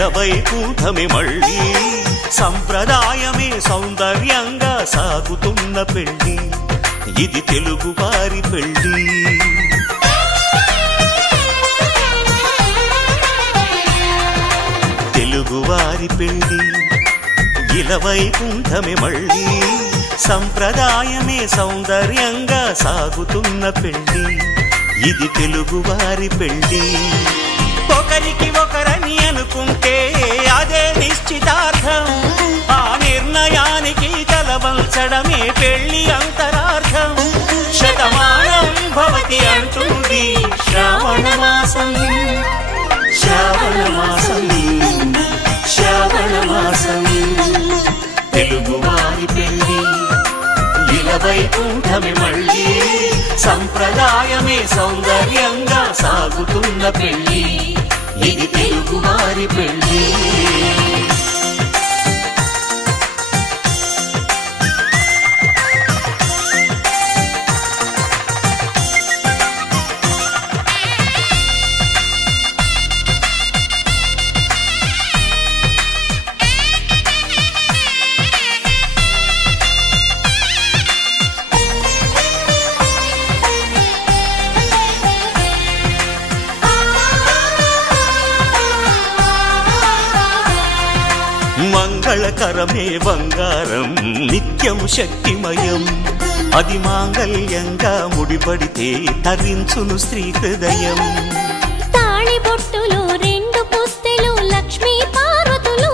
ఇలవైకుంఠమే మళ్ళీ సంప్రదాయమే సౌందర్యంగా సాగుతున్న పెళ్లి ఇది తెలుగు వారి పెళ్లి తెలుగువారి పెళ్లి ఇలవైకుంఠమే మళ్ళీ సంప్రదాయమే సౌందర్యంగా సాగుతున్న పెళ్లి ఇది తెలుగువారి పెళ్లి ఒకరికి ఒకరని అనుకుంటే అదే నిశ్చితార్థం ఆ నిర్ణయానికి తలవంచడమే పెళ్లి అంతరార్థం శతమానం భవతి అంటుంది శ్రావణ మాసం శ్రావణ మాసం శ్రావణ మాసం తెలుగువారి పెళ్లి ఇలవైకుంఠమే మళ్ళీ సంప్రదాయమే సౌందర్యంగా సాగుతున్న పెళ్లి ఇది తెలుగువారి పెళ్లి మంగళకరమే బంగారం నిత్యం శక్తిమయం అది మాంగళ్యంగా ముడిపడితే తరించును స్త్రీ హృదయం తాళిబొట్టులో రెండు పుస్తెలు లక్ష్మీ పార్వతులు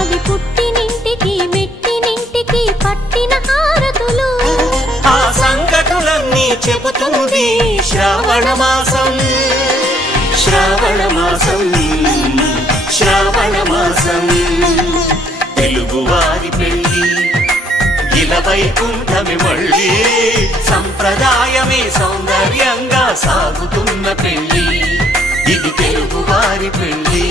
అవి పుట్టినింటికి మెట్టినింటికి పట్టిన హారతులు ఆ సంగతులన్నీ చెబుతుంది శ్రావణ మాసం శ్రావణ మాసం శ్రావణ మాసం తెలుగువారి పెళ్లి ఇలవైకుంఠమే మళ్ళీ సంప్రదాయమే సౌందర్యంగా సాగుతున్న పెళ్లి ఇది తెలుగువారి పెళ్లి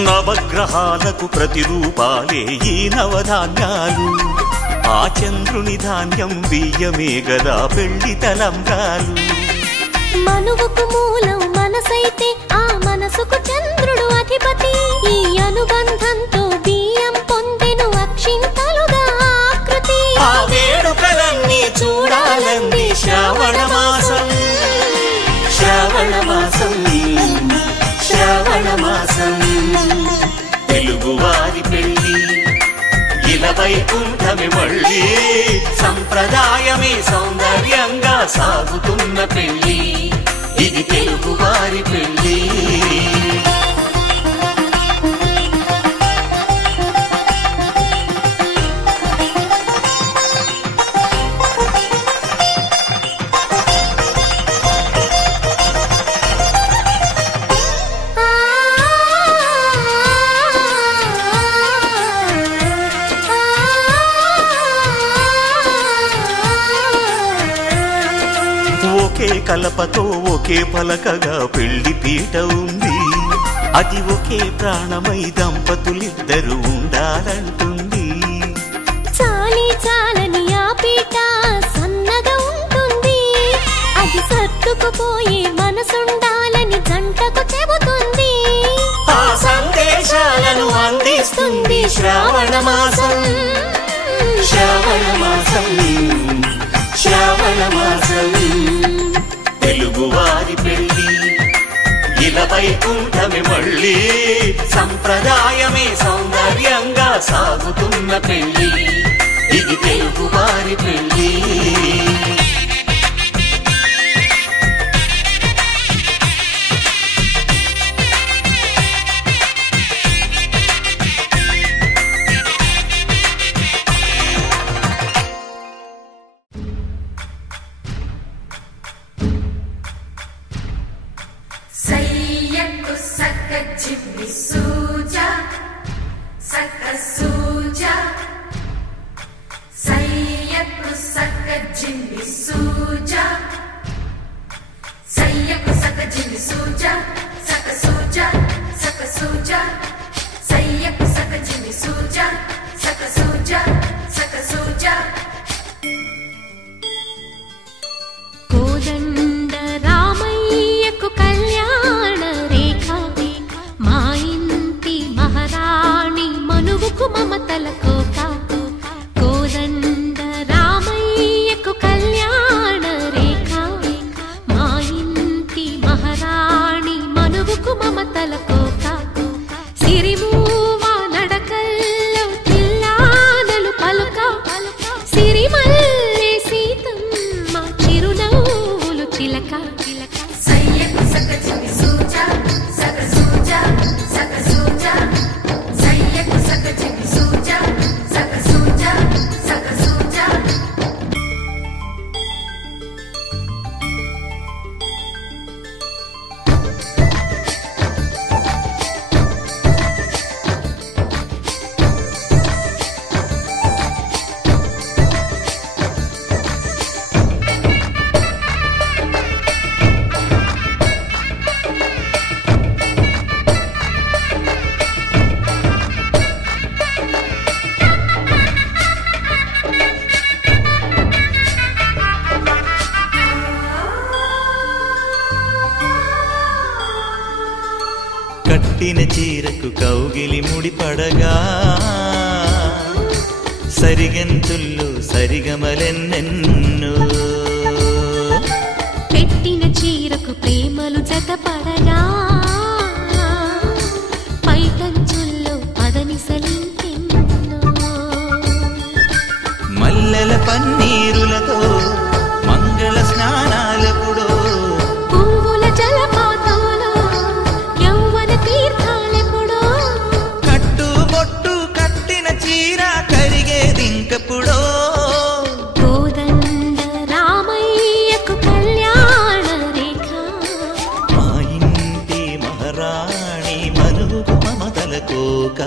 నవగ్రహాలకు ప్రతిరూపాలే ఈ నవధాన్యాలు ఆ చంద్రుని ధాన్యం బియ్యమే గదా పెళ్లి తలంబ్రాలు మనువుకు మూలం మనసైతే ఆ మనసుకు చంద్రుడు అధిపతి ఈ అనుబంధంతో బియ్యం పొందెను అక్షింతలుగా ఆకృతి ఆ వేడుకలన్నీ చూడాలంది శ్రావణ మాసం శ్రావణ మాసం శ్రావణ మాసం తెలుగువారి పెళ్లి ఇలవైకుంఠమే మళ్ళీ సంప్రదాయమే సౌందర్యంగా సాగుతున్న పెళ్లి ఇది తెలుగువారి పెళ్లి ఒకే కలపతో ఒకే పలకగా పెళ్లి పీట ఉంది అది ఒకే ప్రాణమై దంపతులిద్దరూ ఉండాలంటుంది చాలి చాలని ఆ పీట సన్నగా ఉంటుంది అది సర్దుకుపోయే మనసుండాలని జంటకు చెబుతుంది ఆ సందేశాలను అందిస్తుంది శ్రావణ మాసం శ్రావణ మాసం శ్రావణ మాసం తెలుగువారి పెళ్లి ఇలవైకుంఠమే మళ్ళీ సంప్రదాయమే సౌందర్యంగా సాగుతున్న పెళ్లి ఇది తెలుగువారి పెళ్లి Say, సరిగెంతుల్లో సరిగమలెన్నెన్నో పెట్టిన చీరకు ప్రేమలు జతపడగా పైకంచుల్లో పదనిసలింకెన్నో మల్లెల పన్నీరులతో మంగళ స్నానాలెప్పుడో పువ్వుల జలపాతంలో యౌవన తీర్థాలెప్పుడో కట్టుబొట్టు కట్టిన చీర కరిగేదింకప్పుడో కోదండ రామయ్యకు కళ్యాణ రేఖ మా ఇంటి మహారాణి మనుగు మమతల కోక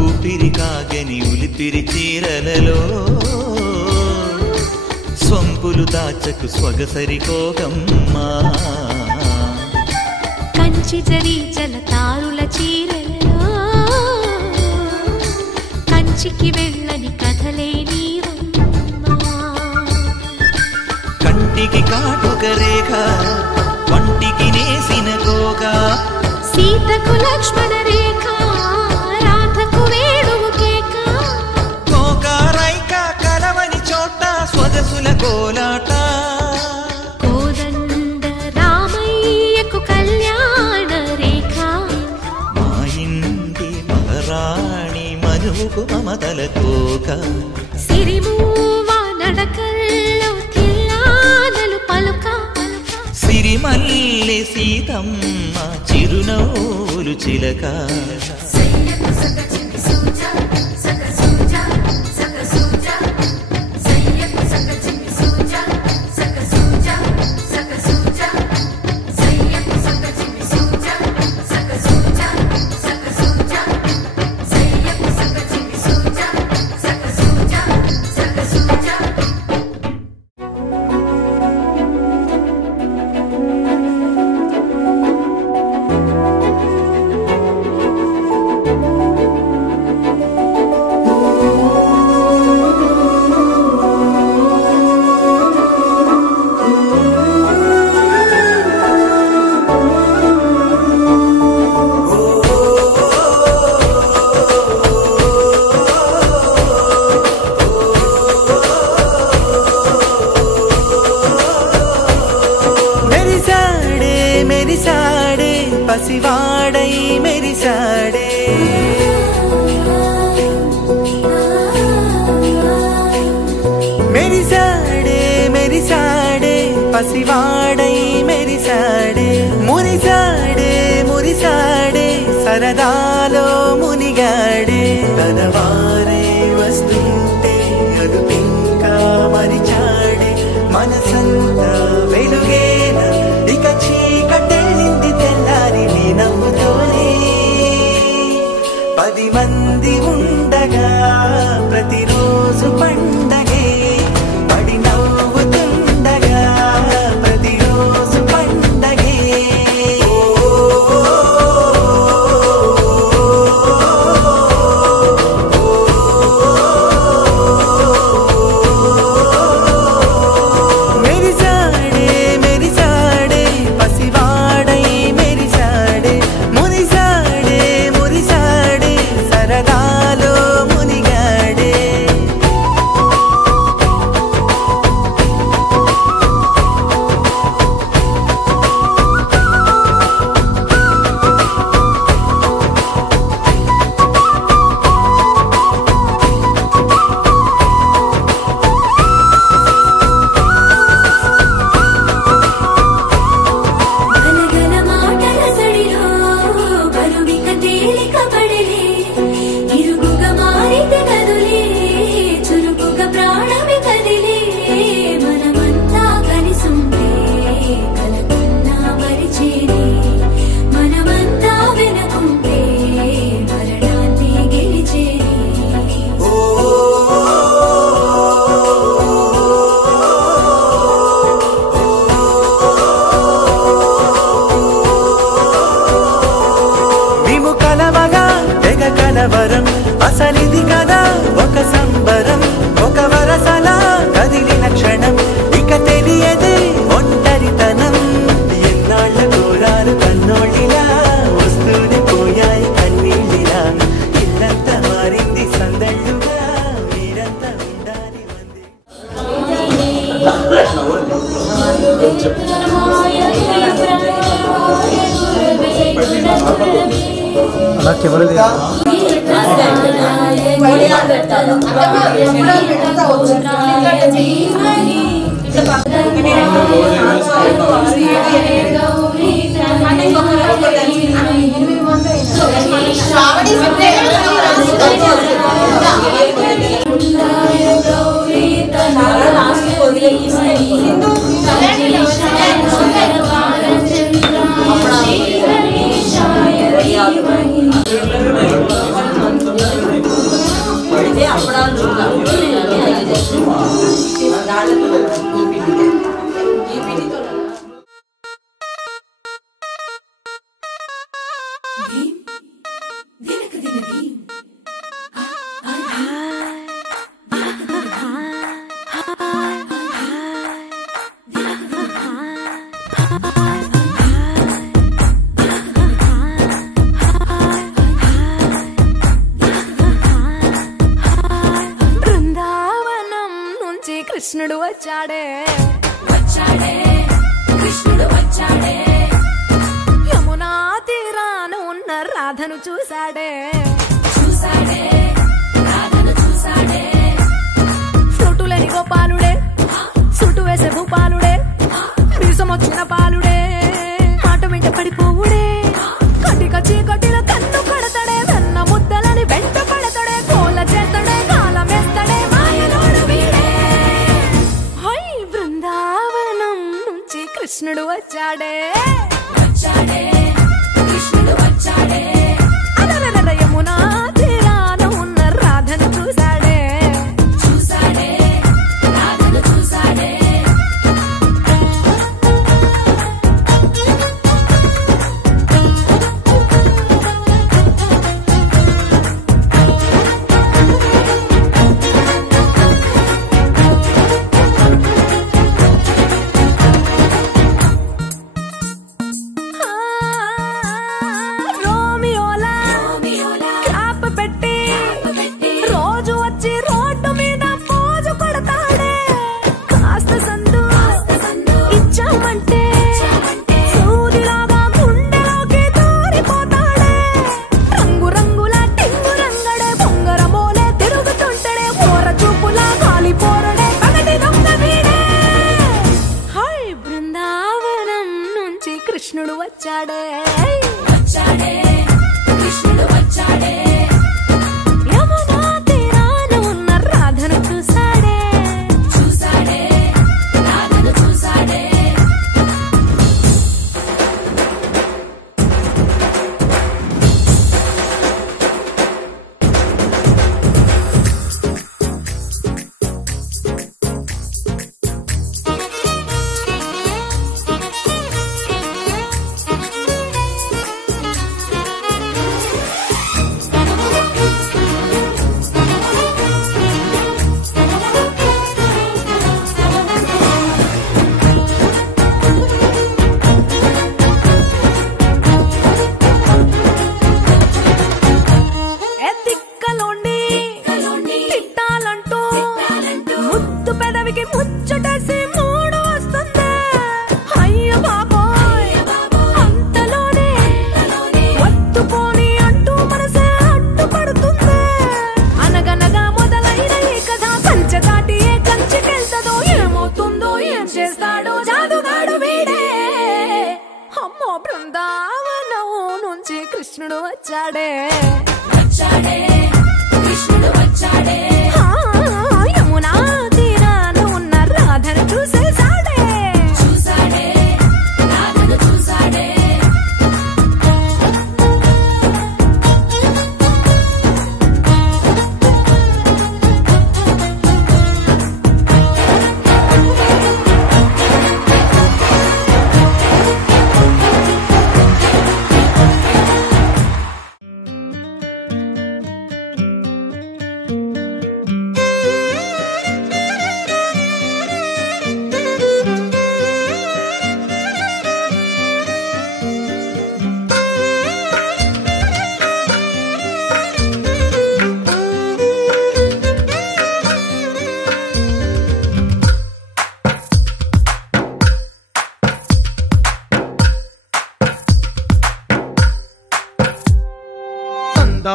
ఊపిరి కాగని ఉలిపిరి చీరలలో స్వంపులు దాచకు స్వగసరికోగమ్మా కంచి జరి జలతారుల చీరలలో కంచికి వెళ్ళని కథలే నీవమ్మా కంటికి కాటుక రేఖ వంటికి నేసిన కోగా సీతకు లక్ష్మణ రేఖ రాధకు వేణువు కేక కోకారైక కలవని చోట స్వగసుల కోలాట కోదండ రామయ్యకు కళ్యాణ రేఖ మా ఇంటి మహారాణి మనుగు మమతల కోక సిరిమూవ నడకల్లో తిల్లానలు పలుక సిరిమల్లె సీతమ్మ చిరునవ్వులు చిలక పసివాడై మెరిసాడే మెరిసాడే మెరిసాడే పసివాడై మెరిసాడే మురిసాడే మురిసాడే సరదాలో మునిగాడే తన వారే వస్తుంటే అదుపింకా మరిచాడే మనసంతా వెలుగేన ఇక చీకటెళ్ళింది తెల్లారి నీ నవ్వుతోనే 10 మంది ఉండగా ప్రతిరోజు పండగే పడి నవ్వుతుండగా ప్రతిరోజు పండగే మెరిసాడే మెరిసాడే పసివాడై మెరిసాడే మురిసాడే మురిసాడే సరదాలో మునిగాడే కృష్ణుడు వచ్చాడే యమునా తీరాన ఉన్న రాధను చూసాడే ఫ్రూటులేని గోపాలుడే సుట్టు వేసే భూపాలుడే మీసమొచ్చిన పాలుడే మాట వెంట పడిపోవుడే కటిక చీకటిలో కన్ను కడతాడే వెన్న ముద్దలని వెంట పడతాడే కోల చేతడే కాలమేస్తాడే మాయలోడు వీడే బృందావనం నుంచి కృష్ణుడు వచ్చాడే అలరల యమునా తీరాన ఉన్న రాధను చూసాడే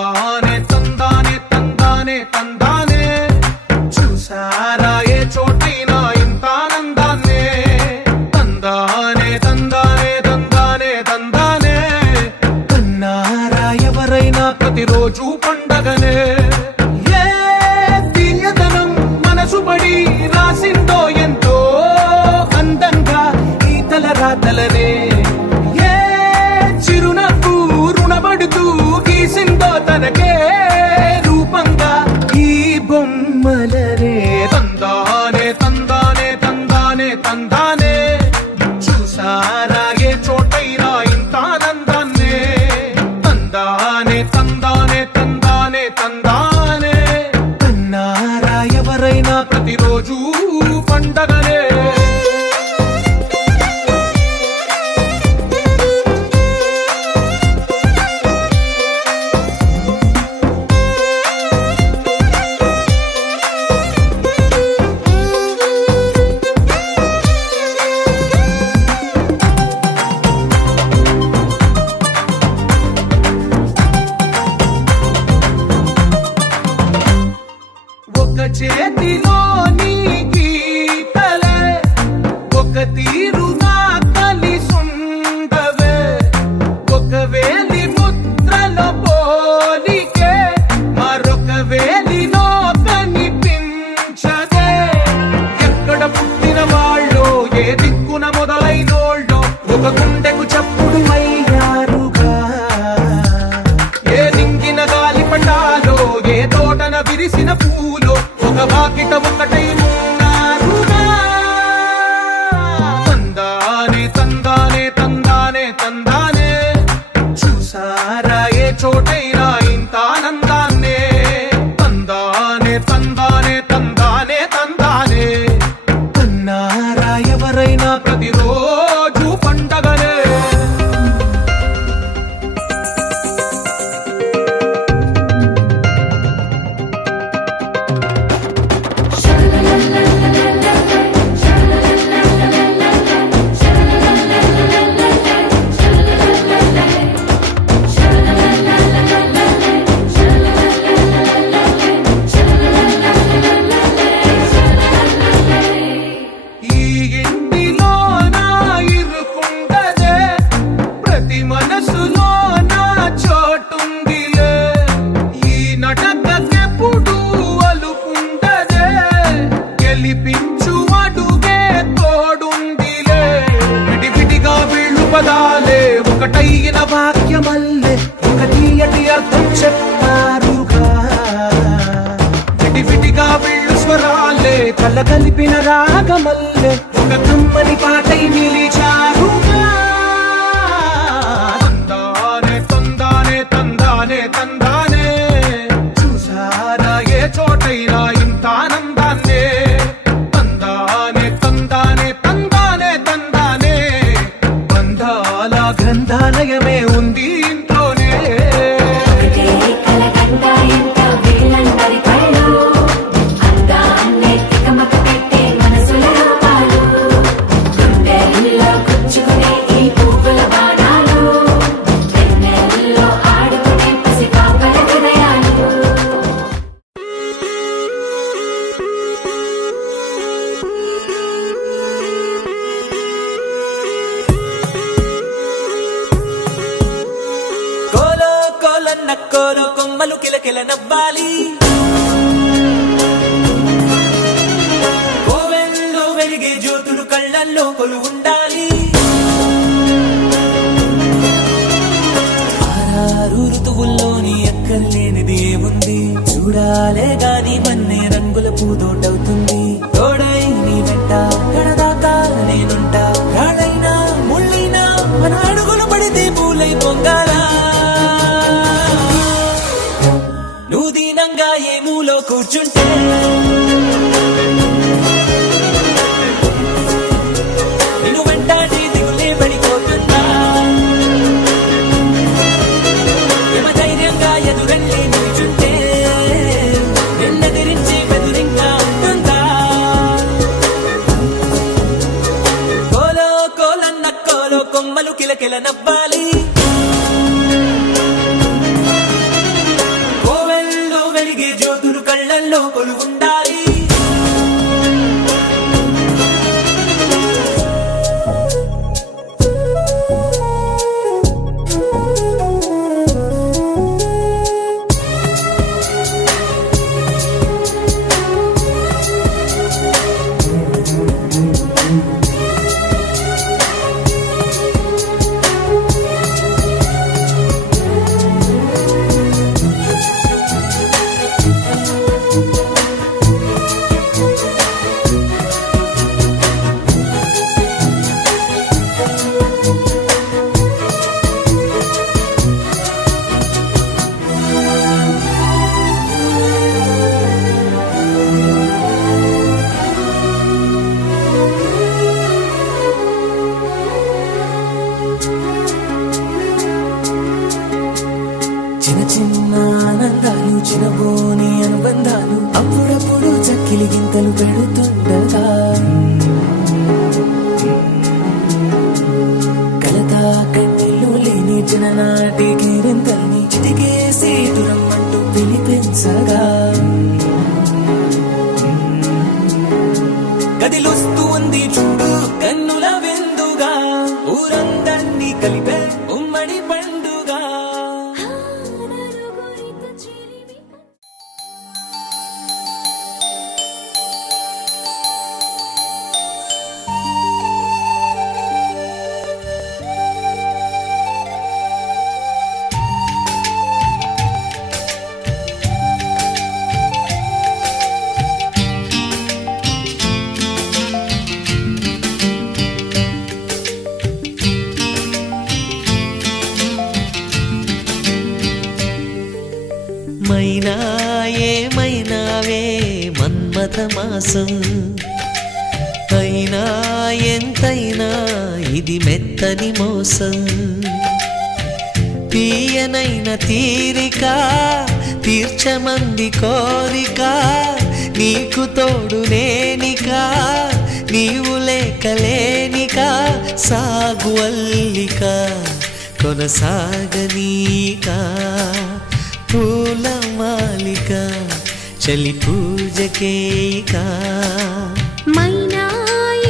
తందానే తందానే తందానే తందానే చూసారా ఏ చోటైనా ఇంత ఆనందాన్నే తందానే తందానే తందానే తందానే కన్నారా ఎవరైనా ప్రతిరోజు పండగనే ఏ తీయదనం మనసుబడి రాసిందో ఎంతో అందంగా ఈ తల రాతలనే ఏ చిరునవ్వు రుణపడుతూ గీసిందో తనకే రూపంగా ఈ బొమ్మలనే తందానే తందానే తందానే తందానే చూసారా ఏ చోటైనా ఇంత ఆనందాన్నే తందానే తందానే తందానే తందానే కన్నారా ఎవరైనా ప్రతిరోజు పండగనే ఒక చేతిలోని గీతలే ఒక తీరుగా కలిసుండవే ఒక వేలి ముద్రలో పోలికే మరొక వేలిలో కనిపించదే ఎక్కడ పుట్టిన వాళ్ళో ఏ దిక్కున మొదలైనోళ్ళో ఒక గుండెకు చప్పుడు అయ్యారుగా ఏ దింగిన గాలి పటాలో ఏ తోటన విరిసిన పూలో ఒక వాకిట ఒకటై ఉన్నారుగా తందానే తందానే తందానే తందానే చూసారా ఏ చోటైనా ఇంత ఆనందాన్నే తందానే తందానే తందానే తందానే కన్నారా ఎవరైనా ప్రతిరోజు పండగనే ఈ ఇంటిలో నా ఇరుకుండదే ప్రతి మనసులో నా చోటుందిలే ఈ నటకెప్పుడు అలుకుండదే గెలిపించు అడుగే తోడుందిలే విడివిడిగా వీళ్ళు పదాలే ఒకటైన వాక్యమల్లే ఒక తీయటి అర్థం చెప్పారుగా విడివిడిగా వీళ్ళు స్వరాలే కళ్ళ కలిపిన రాగమల్లే ఒక కమ్మని పాటై నిలిచారుగా తందానే తందానే తందానే తందానే చూసారా ఏ చోటైనా ఇంత ఆనందాన్నే తందానే తందానే తందానే తందానే బంధాల గ్రంథాలయమే ఉంది ఇంట్లోనే కోలో కోలన్న కోలో కొమ్మలు కిలకిల నవ్వాలి కోవెల్లో వెలిగే జ్యోతులు కళ్ళల్లో కొలు ఉండాలి ఆరారు ఋతువుల్లోని ఎక్కర్లేనిది ఏముంది చూడాలే గాని మన్నే రంగుల పూదోటవుతుంది తోడై నీ వెంట గడదాకా నేనుంటా రాడైనా ముళ్ళైనా మన అడుగులు పడితే పూలై పొంగాలా నువ్వు దీనంగా ఏ మూలో కూర్చుంటే నిన్ను వెంటాడి దిగులే పడిపోతుందా యమ ధైర్యంగా ఎదురెళ్ళి నిల్చుంటే నిన్నెదిరించి బెదురింగా ఉంటుందా కోలో కోలన్న కోలో కొమ్మలు కిలకిల నవ్వాలి కళ్ళల్లో కొలువుండాలి. చిన్న చిన్న ఆనందాలు చిన్నబోని అనుబంధాలు అప్పుడప్పుడు చక్కిలి గింతలు పెడుతుండగా కలత కన్నీళ్ళు లేని చిన్ననాటి గిరింతల్ని చిటికేసి దురమ్మంటూ పిలిపించగా గదిలొస్తూ ఉంది చూడు కన్నుల వెందుగా ఊరందర్నీ కలిపే ఉమ్మడి పండుగ. మైనా ఏమైనావే మన్మథ మాసం అయినా ఎంతైనా ఇది మెత్తని మోసం తీయనైన తీరిక తీర్చమంది కోరిక నీకు తోడు నేనిక నీవు లేకలేనిక సాగు అల్లిక కొనసాగనీక పూల మాలిక చలి పూజకేక. మైనా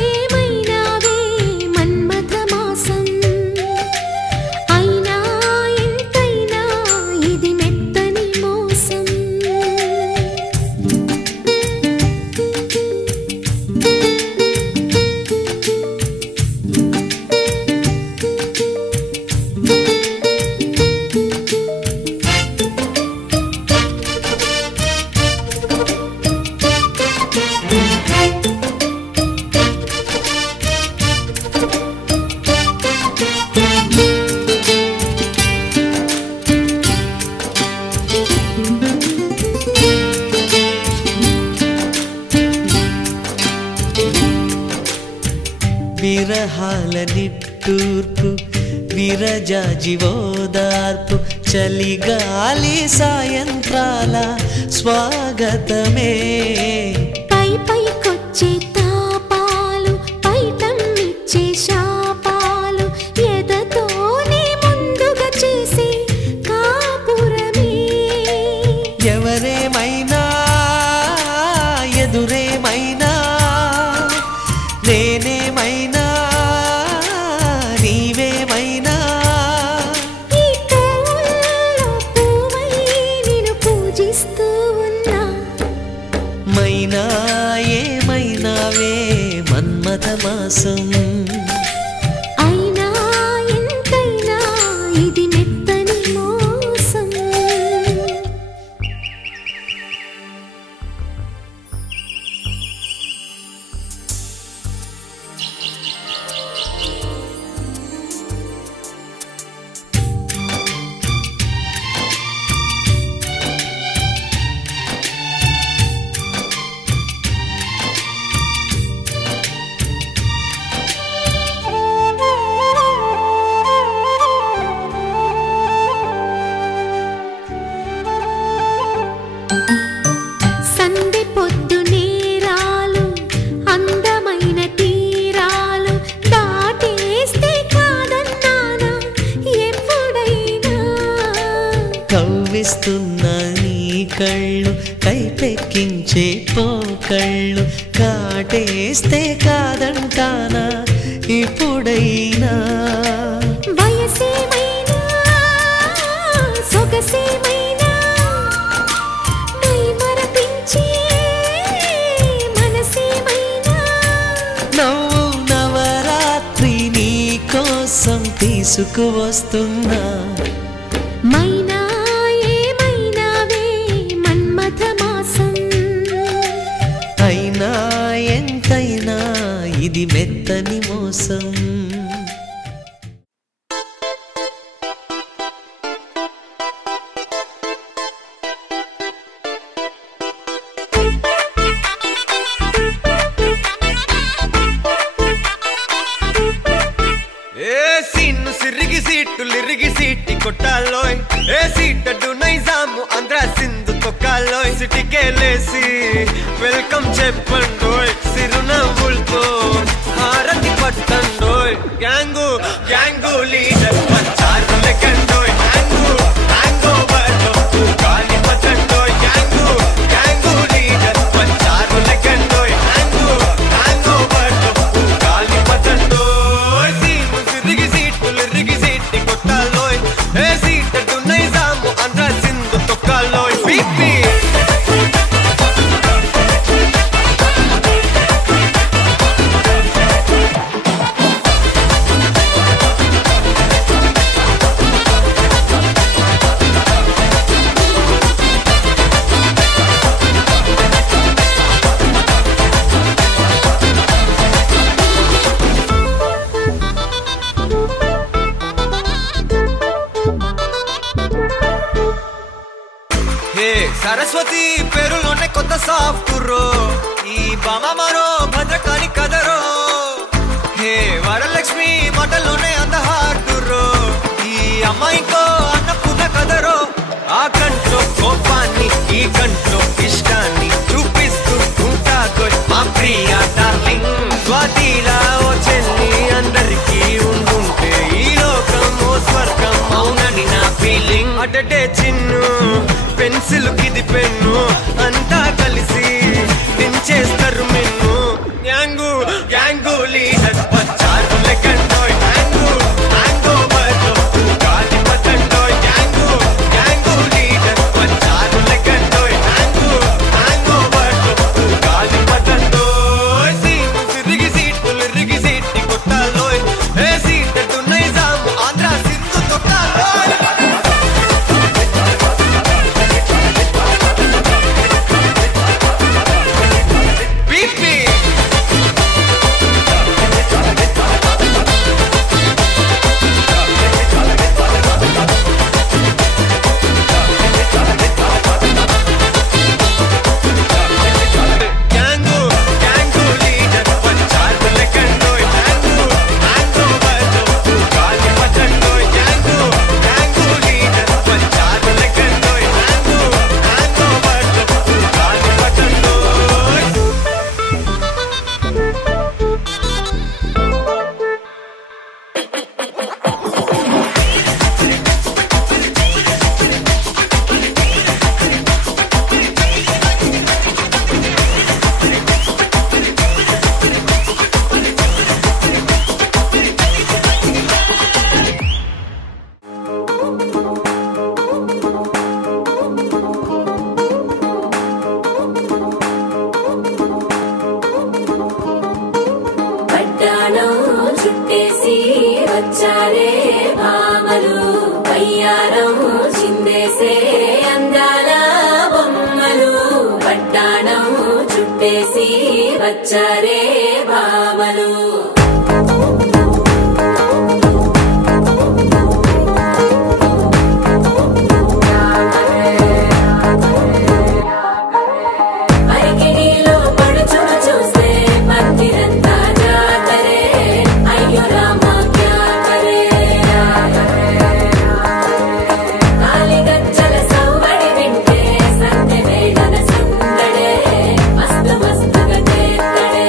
ఏమైనావే మన్మథ మాసం అయినా ఎంతైనా ఇది మెత్తని మోసం విరహాల నిట్టూర్పు విరజాజివోదార్పు చలిగాలి సాయంత్రాల స్వాగతమే పై పైకొచ్చే తాపాలు పైటమ్మిచ్చే శాపాలు ఎదతోనే ముందుగా చేసే కాపురమే ఎవరేమైనా ఎదురేమైనా నేనేమైనా నీవేమైనా ఈ పూల్లో పూవై నిన్ను పూజిస్తూ ఉన్నా. మైనా ఏమైనావే మన్మథ మాసం అయినా ఎంతైనా ఇది మెత్తని మోసం. సందె పొద్దు నేరాలు అందమైన తీరాలు దాటేస్తే కాదన్నానా ఎప్పుడైనా కవ్విస్తున్న నీ కళ్ళు కైపెక్కించే పోకళ్ళు కాటేస్తే కాదంటానా ఇప్పుడైనా వయసేమైనా సొగసేమైనా మై మరపించే మనసేమైనా నవ్వు నవరాత్రి నీ కోసం తీసుకువస్తున్నా మైనా ఏమైనావే మన్మథ మాసం అయినా ఎంతైనా ఇది మెత్తని మోసం लिरिगी सीटी कोटालोय ए सीटडू नैजाम आंध्र सिंधु तोकालोय सिटी के लेसी वेलकम చెప్పండోయ్ సిరునవ్వులతో హారతి పట్టండోయ్ గ్యాంగు గ్యాంగు లీడర్ పంచారు లెక్కండోయ్ హ్యాంగు హ్యాంగోవర్లో గాలి పట్టండోయ్ గ్యాంగు గ్యాంగు లీడర్ పంచారు లెక్కండోయ్ హ్యాంగు హ్యాంగోవర్లో గాలి పట్టండోయ్ సీము సిరిగి సీటు లిరిగి సీటి కొట్టాలోయ్ ఏ సీటడు నైజాము ఆంధ్ర సింధు తొక్కాలోయ్ బీపీ సరస్వతి పేరులోనే కొత్త సాఫ్ట్రో ఈ బామ మరో భద్రకాళి కదరో హే వరలక్ష్మి మాటలోనే అంద హార్టురో ఈ అమ్మాయితో అన్నపూర్ణ కదరో ఆ కంట్లో కోపాన్ని ఈ కంట్లో ఇష్టాన్ని చూపిస్తూ ఉంటాగో మా ప్రియా డార్లింగ్ స్వాతిలా ఓ చెల్లి అందరికీ ఉండుంటే ఈ లోకం ఓ స్వర్గం అవునని నా ఫీలింగ్ అటటే చిన్ను పెన్సిల్ కిది పెన్ను అంతా కలిసి దించేస్తారు మెన్ను గ్యాంగు గ్యాంగు లీడర్ వచ్చారు లెక్కండోయ్ హ్యాంగు హ్యాంగోవర్లో గాలి పట్టండోయ్ గ్యాంగు గ్యాంగు లీడర్ వచ్చారు లెక్కండోయ్ హ్యాంగు హ్యాంగోవర్లో గాలి పట్టండోయ్ సీము సిరిగి సీటు లిరిగి సీటి కొట్టాలోయ్ ఏ సీటడు నైజాము ఆంధ్ర సింధు తొక్కాలోయ్ వచ్చారే భామలు అరికిడిలో పడుచున చూస్తే పందిరంతా జాతరే అయ్యో రామా క్యా కరే కాలిగజ్జల సౌవడి వింటే సంధ్య వేళన సందడే మస్తు మస్తుగా చేస్తడే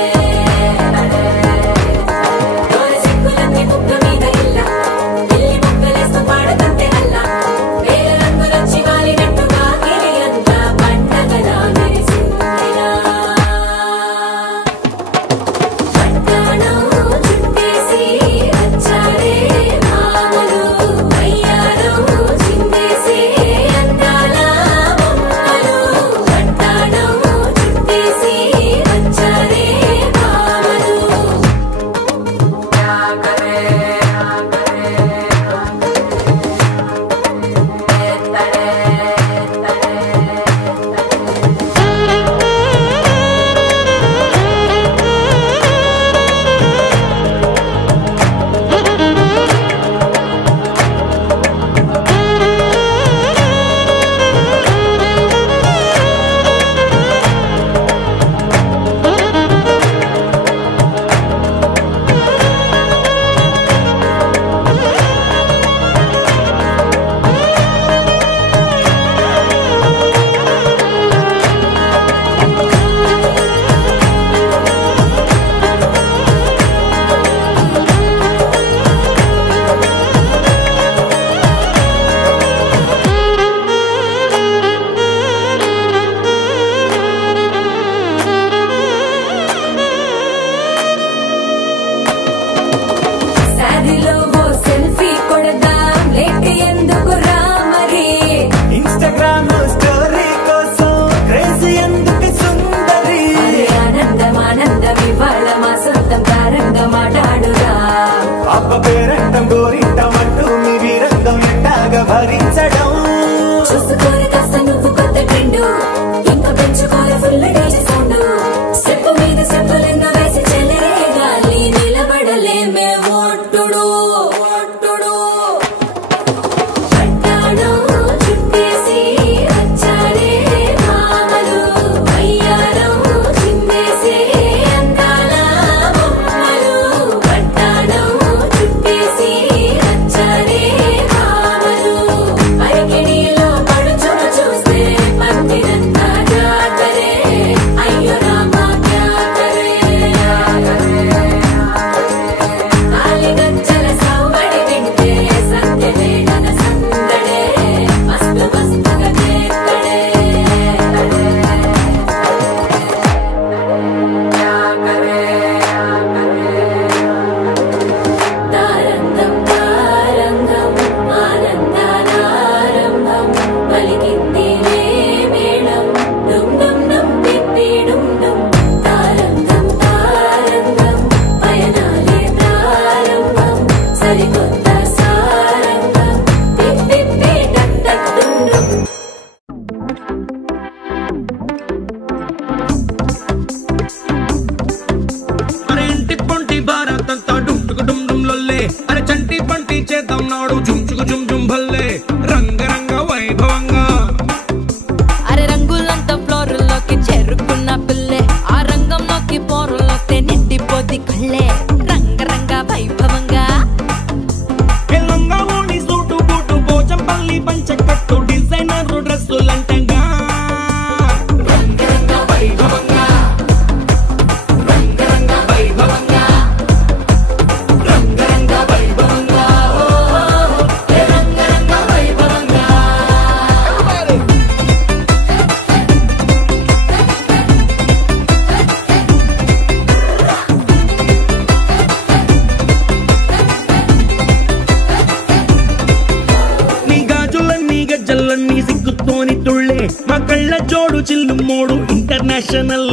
కళ్ళ జోడు చిల్లు మోడు ఇంటర్నేషనల్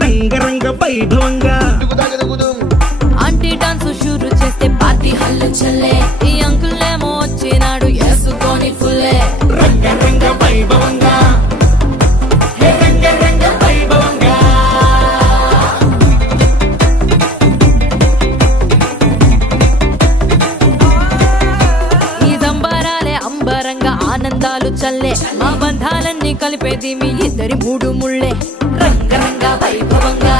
రంగరంగ వైభవంగా ఆంటీ డాన్స్ షూరు చేస్తే పార్టీ హల్లు చల్లే ఈ అంకుల్ ఏమో వచ్చినాడు వేసుకొని ఫుల్లే రంగరంగ వైభవంగా రంగరంగ వైభవంగా ఈ సంబరాలే అంబరంగా ఆనందాలు చల్లే మా బంధాలన్నీ కలిపేది మీ ఇద్దరి మూడు ముళ్ళే రంగరంగ వైభవంగా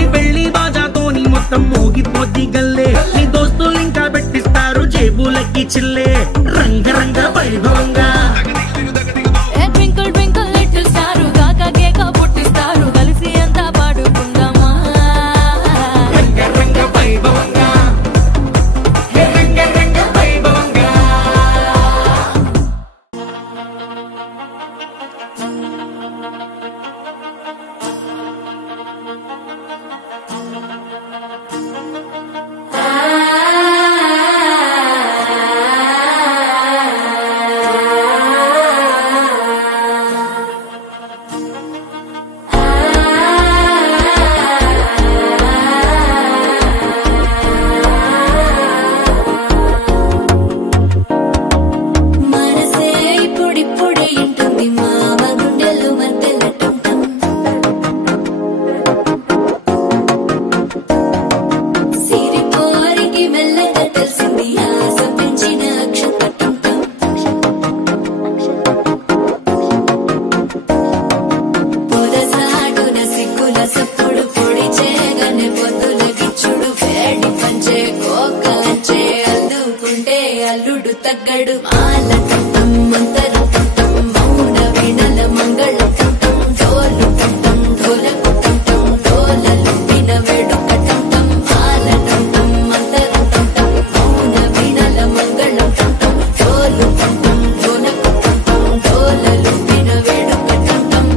ఈ పెళ్లి బాజాతోని మొత్తం మోగిపోద్ది గల్లే నీ దోస్తులు ఇంకా పెట్టిస్తారు జేబులకి చిల్లే రంగరంగ వైభవంగా ట్వింకిల్ ట్వింకిల్ లిటిల్ స్టార్ గాక కేక పుట్టిస్తారు కలిసి అంతా పాడుకుందామా రంగరంగ వైభవంగా రంగరంగ వైభవంగా మనసే ఇప్పుడిప్పుడే ఇంటుంది మామ గుండెలు మధ్యలటం సిరిపోరికి మెల్లగా తెలిసింది ఆశ పెంచిన అక్షతటం పొదసాటున సిగ్గుల సప్పుడు పొడి చేయగానే పొద్దుల గిచ్చుడు వేడి పంచే కోకలంచే అల్లుకుంటే అల్లుడు తగ్గడు మాల కంఠం మంతరం కంఠం మౌన వీణల మంగళ కంఠం డోలు కంఠం ఢోలకు కంఠం డోలలు విన వేడుక కంఠం మాల కంఠం మంతరం కంఠం మౌన వీణల మంగళ కంఠం డోలు కంఠం ఢోలకు కంఠం డోలలు విన వేడుక కంఠం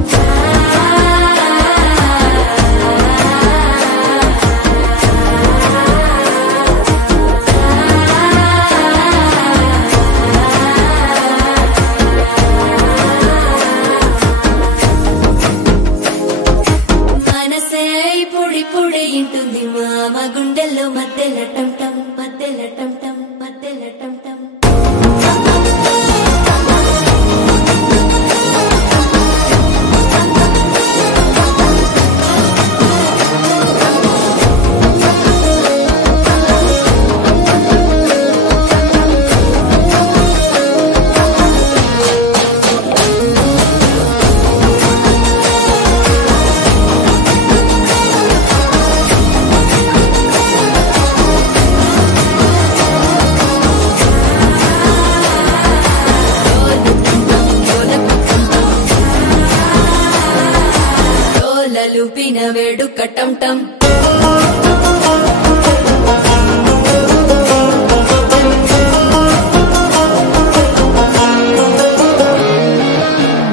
మనసే ఇప్పుడిప్పుడే ఇంటుంది మామ గుండెల్లో మధ్యలటం టం మధ్యలటం టం మధ్యలటం టం డోలలు పిన వేడుక టం టం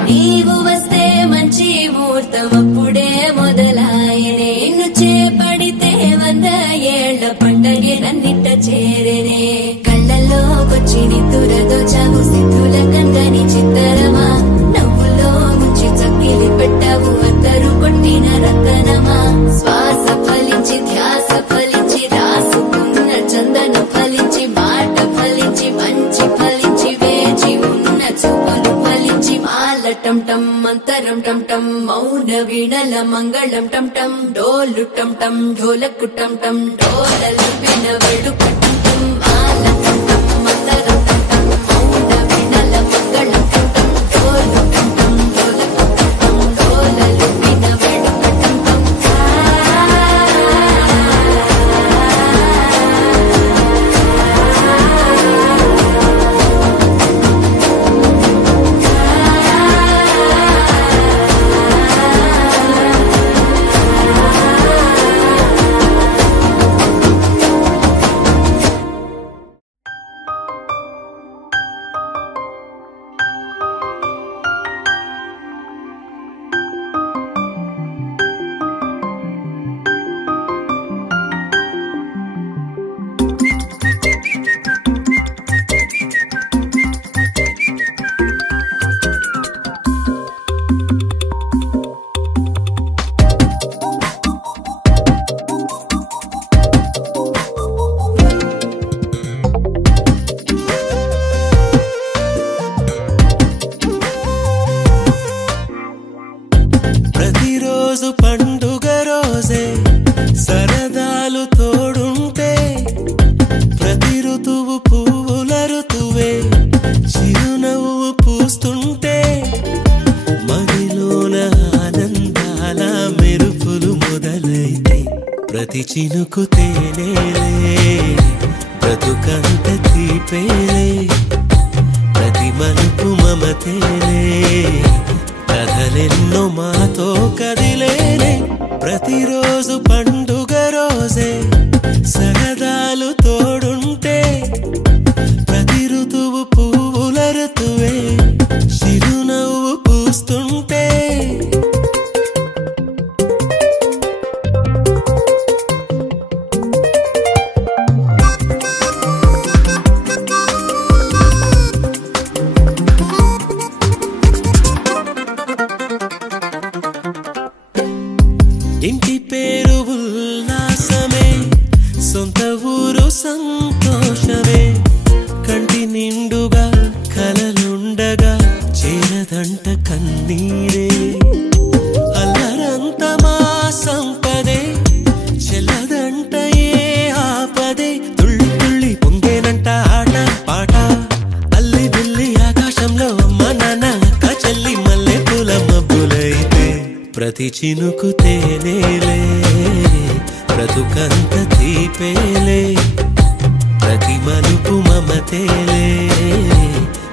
నీవు వస్తే మంచి ముహూర్తం అప్పుడే మొదలాయనే నిన్ను చేపడితే 100 ఏళ్ల పండగే నన్నిట్ట చేరేనే కళ్ళల్లోకొచ్చి నిద్దురదోచావు సిద్ధుల కందని చిత్తరమా నవ్వులో ముంచి చక్కిలి పెట్టావు అద్దరు కొట్టిన రతనమా శ్వాస ఫలించి ధ్యాస ఫలించి రాసుకున్న చందన ఫలించి మాట ఫలించి మంచి ఫలించి వేచి ఉన్న చూపులు ఫలించి మాలటం టం మంతరం టం టం మౌన వీణల మంగళం టం టం డోలు టం టం ఢోలకు టం టం డోలలు విన వేడుక టం టం మాలటం టం మంతరం టం టం మౌన వీణల మంగళం టం టం డోలు టం టం ఢోలకు టం టం డోలలు విన వేడుక టం టం ప్రతిరోజు పండుగ రోజే సరదాలు తోడుంటే ప్రతి ఋతువు పువ్వుల ఋతువే చిరునవ్వు పూస్తుంటే మదిలోన ఆనందాల మెరుపులు మొదలైతే ప్రతి చినుకు తేనేలే బ్రతుకంత తీపేలే ప్రతి మలుపు మమతేలే కథలెన్నో మాతో కదిలేలే ప్రతిరోజు పండుగ రోజే సరదాలు తోడుంటే ప్రతి ఋతువు పువ్వుల ఋతువే చిరునవ్వు పూస్తుంటే ఇంటి పేరు ఉల్లాసమే సొంత ఊరు సంతోషమే కంటి నిండుగా కలలుండగా చేరదంట కన్నీరే అల్లరంత మా సంపదే చెల్లదంట ఏ ఆపదే తుళ్ళి తుళ్ళి పొంగేనంట ఆట పాట అల్లి బిల్లి ఆకాశంలో అమ్మ నాన్న అక్క చెల్లి మల్లె పూల మబ్బులైతే ప్రతి చినుకు తేనేలే బ్రతుకంత తీపేలే ప్రతి మలుపు మమతేలే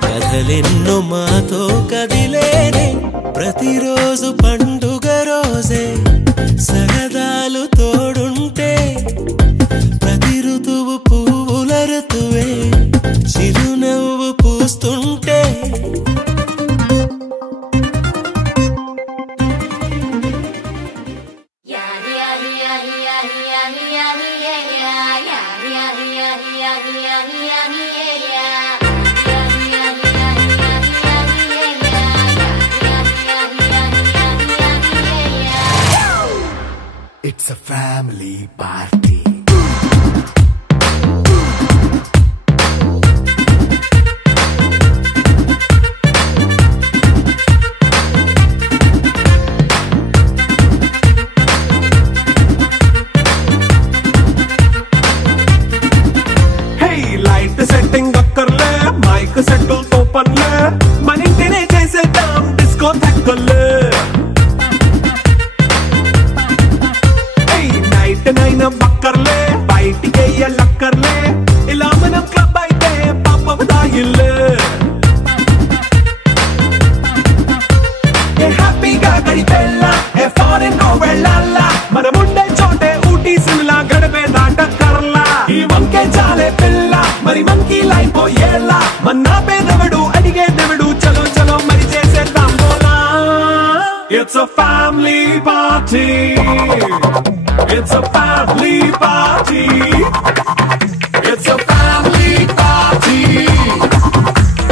కథలెన్నో మాతో కదిలేనే ప్రతిరోజు పండుగ రోజే సరదాలు తోడుంటే ప్రతి ఋతువు పువ్వుల ఋతువే చిరునవ్వు పూస్తుంటే It's a family party. Hey, light setting akkarle, mic settle to panle, manintine chesedam disco thakkale. నైన బక్కర్లే బయటికి లక్కర్లే ఇలా మనం క్లబ్ అయితే పాప దాయిల్లే హ్యాపీగా గడిపెళ్ళ ఫారెన్ వెళ్ళాల మనముండే చోటే ఊటీ సిమ్లా గడిపే దాటక్కర్లా ఈ వంకే చాలే పిల్ల మరి మంకీ లైఫ్ ఏళ్ళ మన్నా పేదవడు అడిగే దేవుడు చలో చలో మరి చేసేద్దాం బోలా it's a family party. It's a family party. It's a family party.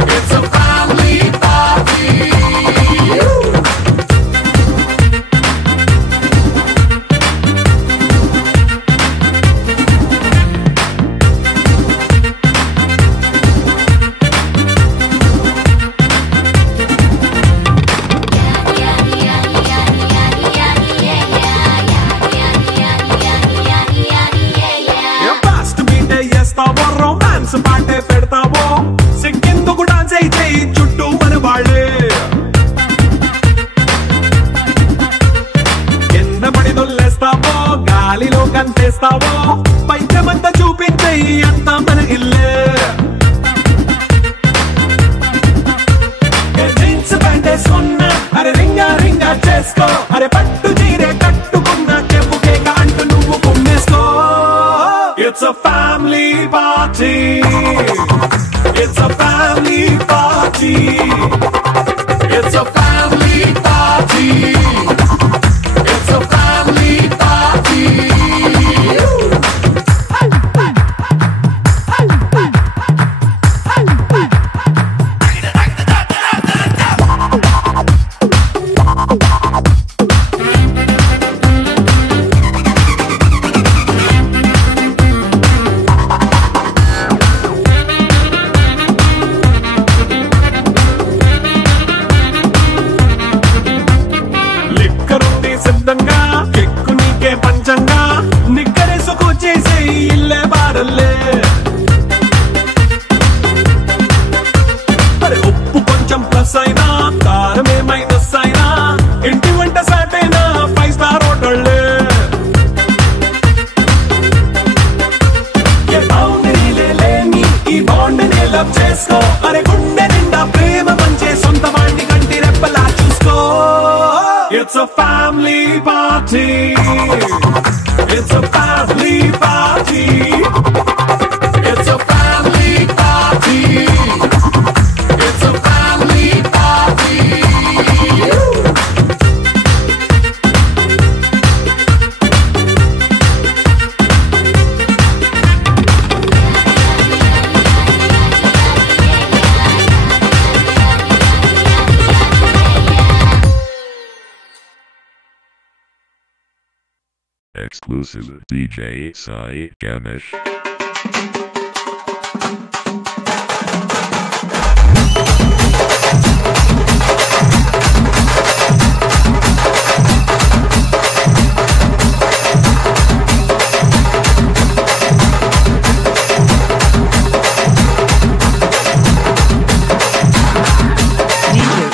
It's a family party. Romance పాటే పెడతావో సిగ్గెందుకు డాన్స్ అయితే చుట్టూ మన వాళ్ళే కింద పడి దొల్లేస్తావో గాలిలో కంటేస్తావో పైచమంతా చూపించే అంతా మన ఇల్లే జీన్స్ ప్యాంట్ వేసుకున్నా అరే రింగా రింగా చేసుకో అరే పట్టు చీరే కట్టుకున్న చెప్పు కేక అంటూ నువ్వు కుమ్మేసుకో It's a family party. It's a family party. It's a family party. It's a family party. It's a family party. It's a family party. It's a family party. It's a family party. Exclusive DJ Sai Ganesh.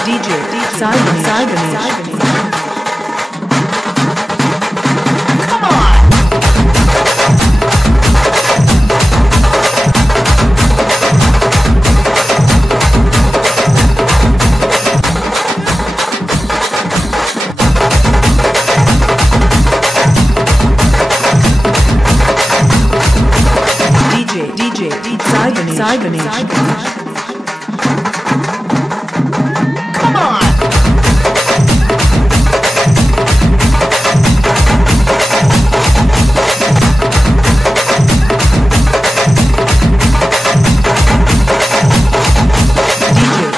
DJ Sai Ganesh. Sai Ganesh. Come on.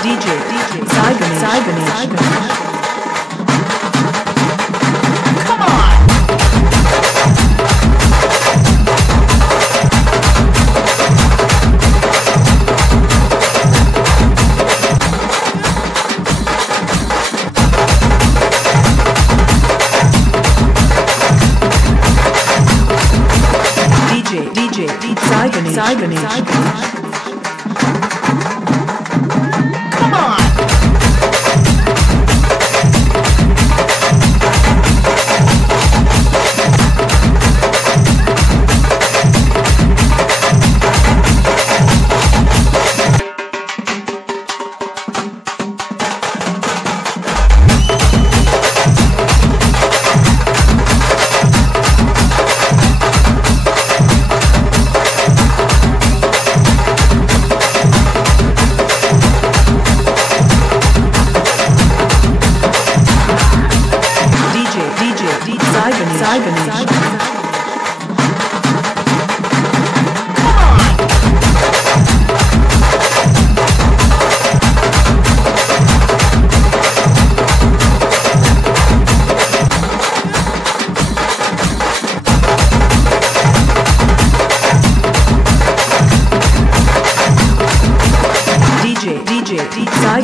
DJ Sai Ganesh. Come on. Sai Ganesh. Come on. Sai Ganesh.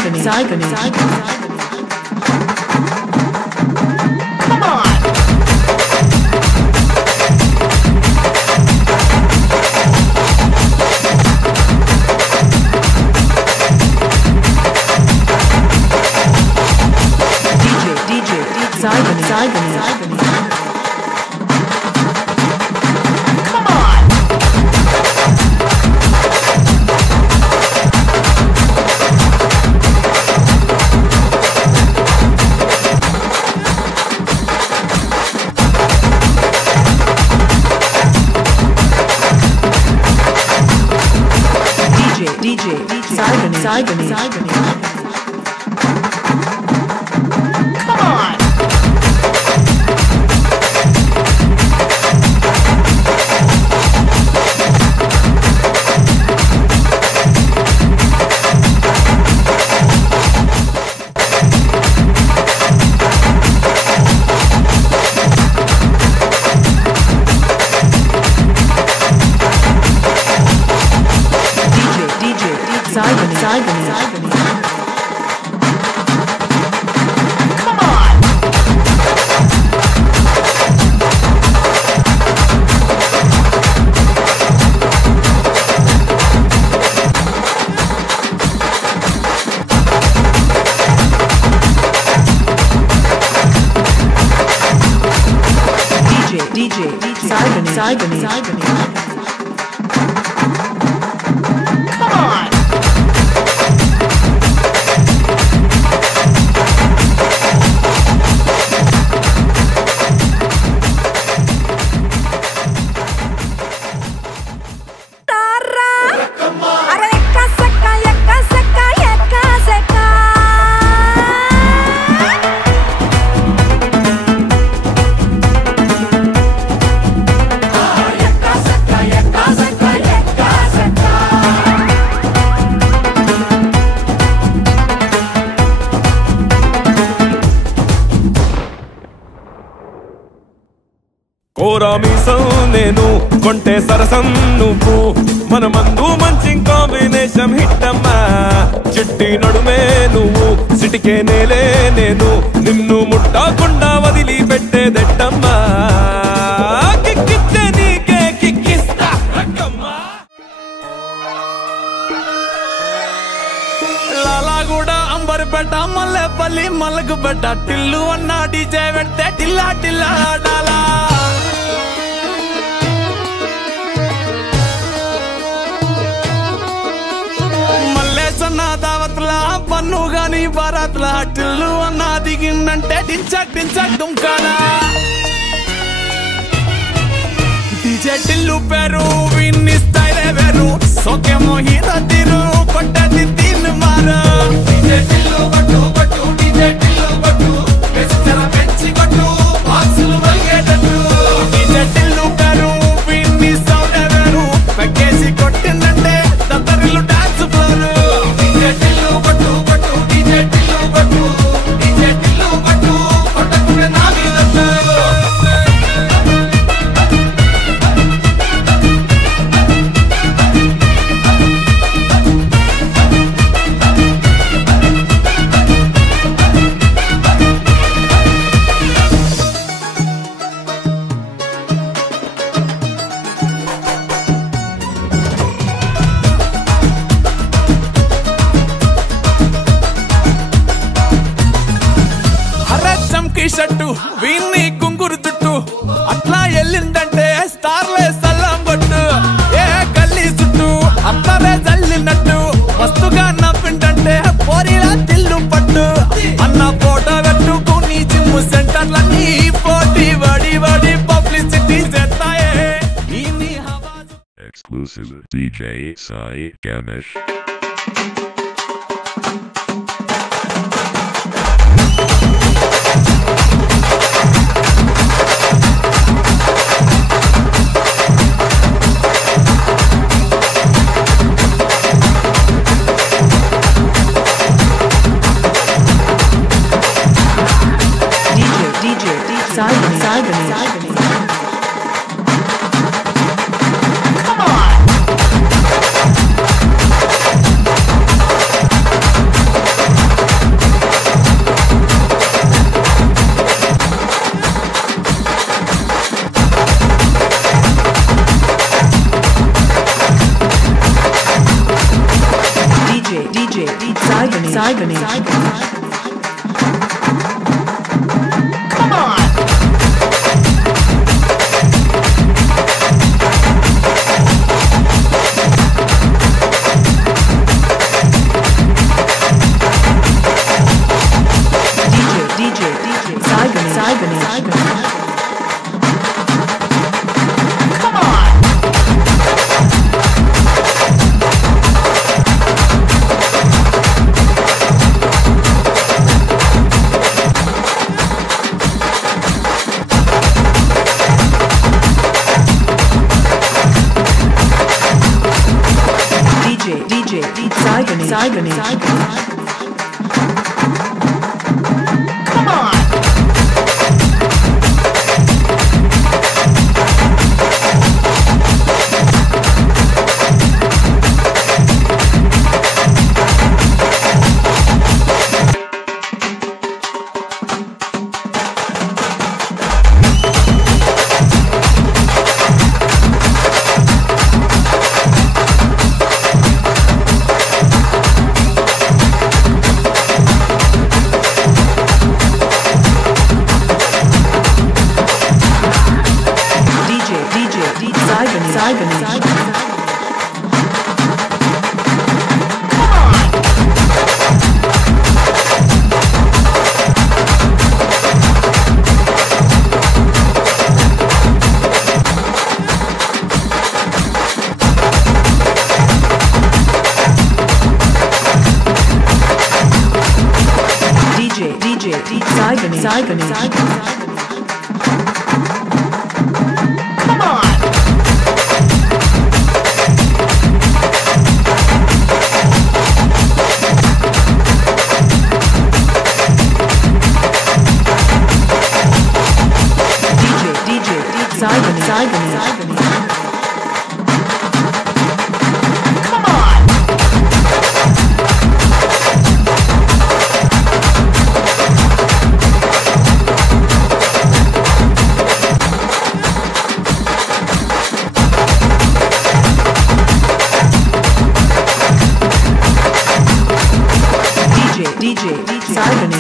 DJ Sai Ganesh. Come on. Sai Ganesh. Come on. DJ Sai Ganesh. Sai Ganesh. Come on. DJ Sai Ganesh. Come on. ఓరా మీసం నేను కొంటే సరసం నువ్వు మన మందు మంచి combination hit అమ్మా చిట్టి నడుమే నువ్వు సిటికే నేలే నేను నిన్ను ముట్టకుండా వదిలి పెట్టేదెట్టమ్మా కిక్కిస్తే నీకే కిక్కిస్తా రక్కమ్మా లాలాగూడ అంబర్పేట మల్లెపల్లి మలకుపేట టిల్లు అన్న డీజే పెడితే టిల్లా టిల్లా ఆడాలా మల్లేసన్న దావత్లా పన్ను గాని బారాత్లా టిల్లు అన్న దిగిందంటే టించక్ టించక్ దుంకాలా డీజే టిల్లు పేరు విన్ని స్టైలే వేరు సోకేమో హీరో తీరు కొట్టది తీన్ మారు డీజే టిల్లు కొట్టు కొట్టు డీజే టిల్లు కొట్టు వెచ్చర పెంచి కొట్టు బాక్సులు మలిగేటట్టు డీజే టిల్లు పేరు విన్ని సౌండే వేరు పెక్కేసి కొట్టిందంటే దద్దరిల్లు డాన్స్ ఫ్లోరు డీజే టిల్లు కొట్టు కొట్టు డీజే టిల్లు కొట్టు డీజే టిల్లు కొట్టు కొట్టకుంటే నా మీద షట్టు వీన్ని గుంగురు చుట్టూ అట్లా వెళ్ళిందంటే స్టార్లే సల్లం కొట్టు ఏ గల్లీ చుట్టూ అట్లనే జల్లినట్టు మస్తుగా నవ్విందంటే పోరిలా తిల్లు పట్టు అన్న ఫోటో పెట్టుకుని జిమ్ సెంటర్లన్నీ పోటీ వడి వడి publicity చేస్తాయే Exclusive DJ Sai Ganesh.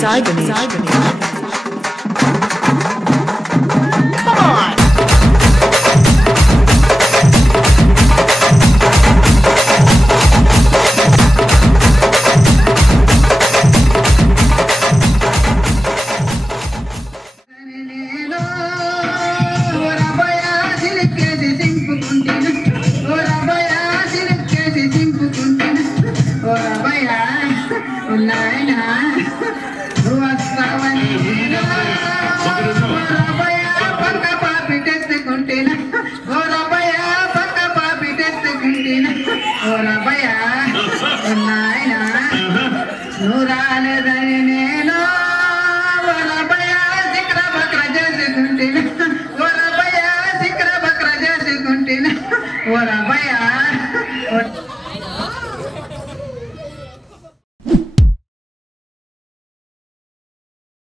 Saibani.